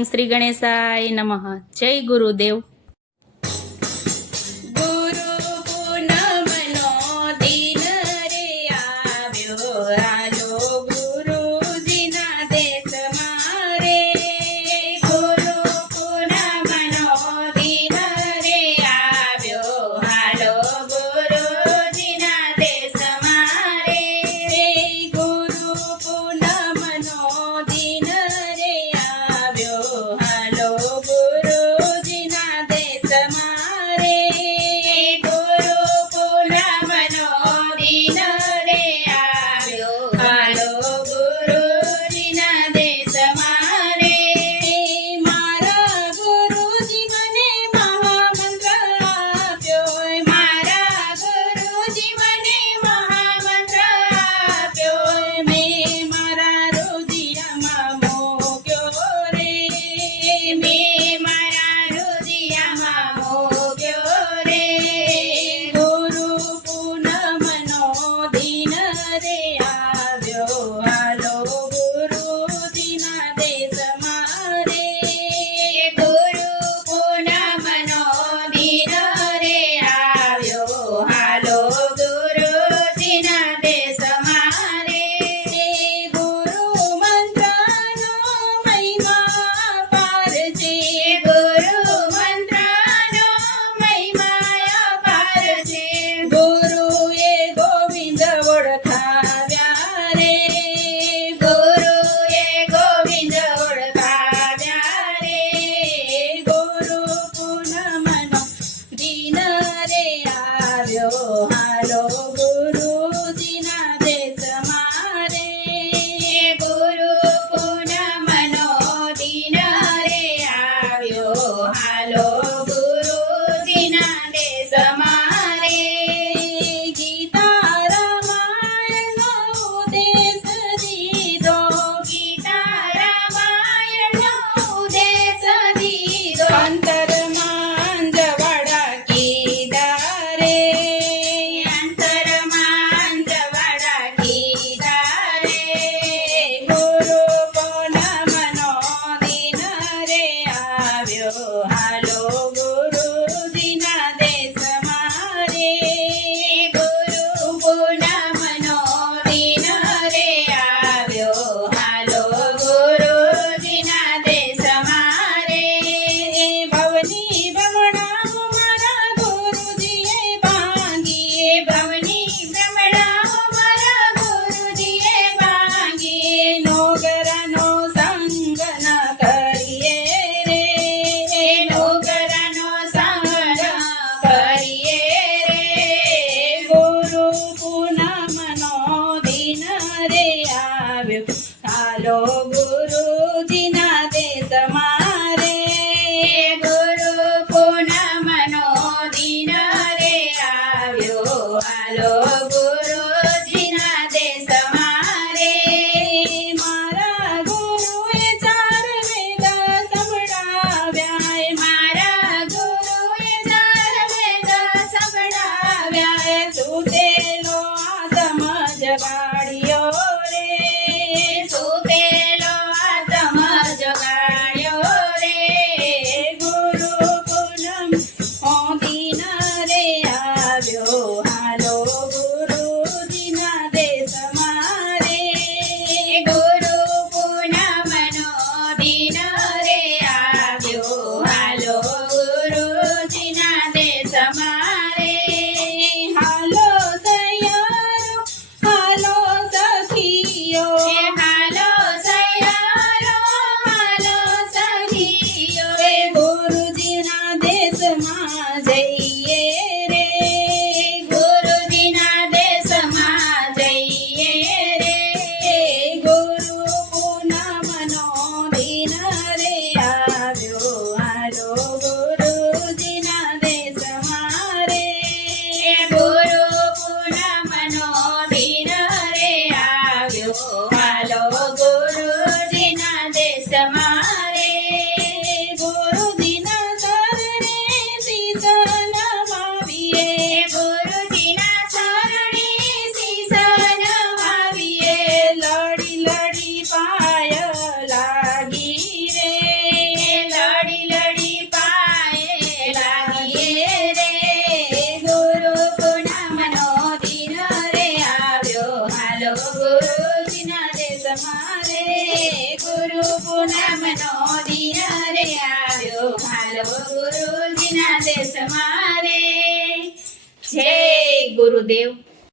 ઓમ શ્રી ગણેશાય નમઃ. જય ગુરુદેવ. ગુરુ પૂનમનો દિન રે આવ્યો, હાલો ગુરુજીના દેશમાં રે. ગુરુ પૂનમનો દિન રે આવ્યો, હાલો ગુરુજીના દેશમાં રે. ગુરુ પૂનમનો દિન રે આવ્યો, હાલો ગુરુજીના દેશમાં રે. ગુરુ પૂનમનો દિન રે આવ્યો, હાલો ગુરુજીના દેશમાં રે. મારા ગુરુજી મને મહામંત્ર આપ્યો, મારા ગુરુજી મને મહામંત્ર આપ્યો. મેં મારા રોજિયામાં મૂક્યો રે, મેં મારા રોજિયામાં મૂક્યો રે. ગુરુ પૂનમનો દિન રે આવ્યો, હાલો ગુરુજીના દેશમાં રે. ગુરુ પૂનમનો દિન રે આવ્યો, હાલો ગુરુજીના દેશમાં રે. ગુરુ મંત્રનો મહિમા અપાર છે, ગુરુ મંત્રનો મહિમા અપાર છે. ગુરુએ ગોવિંદ ઓળખાવ્યા રે, ગુરુએ ગોવિંદ ઓળખાવ્યા રે. ગુરુ પૂનમનો દિન રે આવ્યો, હાલો ગુરુજીના દેશમાં રે. ગુરુ પૂનમનો દિન રે આવ્યો, હાલો ગુરુજીના દેશમાં રે. ગીતા રામાયણનો ઉપદેશ દીધો, ગીતા રામાયણનો ઉપદેશ દીધો. અંતરમાં અંજવાળા કીધા રે, અંતરમાં અંજવાળા કીધા રે. ગુરુ પૂનમનો દિન રે આવ્યો, હાલો ગુરુજીના દેશમાં ગુરુદેવ.